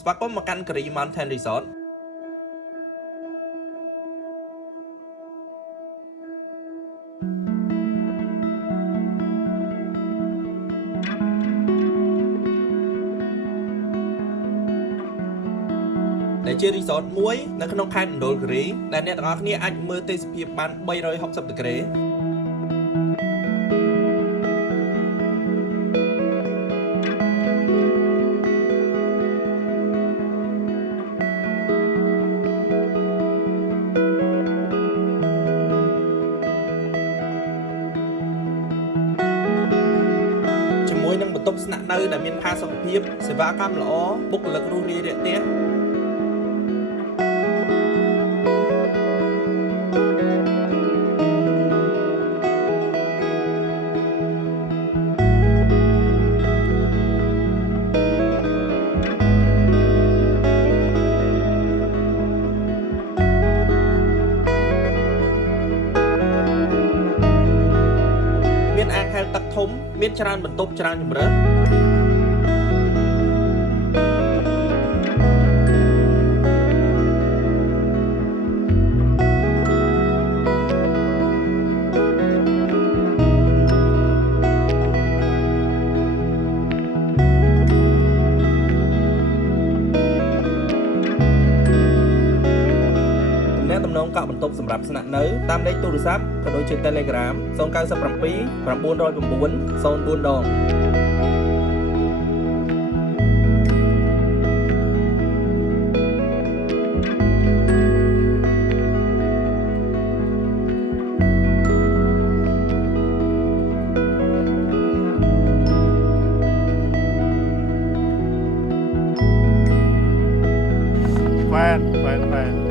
ស្វាគមន៍មកកាន់ Kari Mountain Resort ដែលជា resort មួយនៅក្នុងខេត្តមណ្ឌលគិរីដែលអ្នកទាំងអស់គ្នាអាចមើលទេសភាពបាន360ដឺក្រេជាមួយនឹងបន្ទប់ស្នាក់នៅដែលមានផាសុកភាពសេវាកម្មល្អបុគ្គលិករួសរាយរាក់ទាក់មានអាងហែលទឹកធំមានច្រើនបន្ទប់ច្រើនជម្រើសទំនងកក់បន្ទប់សម្រាប់ស្នាក់នៅតាមលេខទូរស័ព្ទក៏ដូចជា Telegram 097 909 04ដងFan.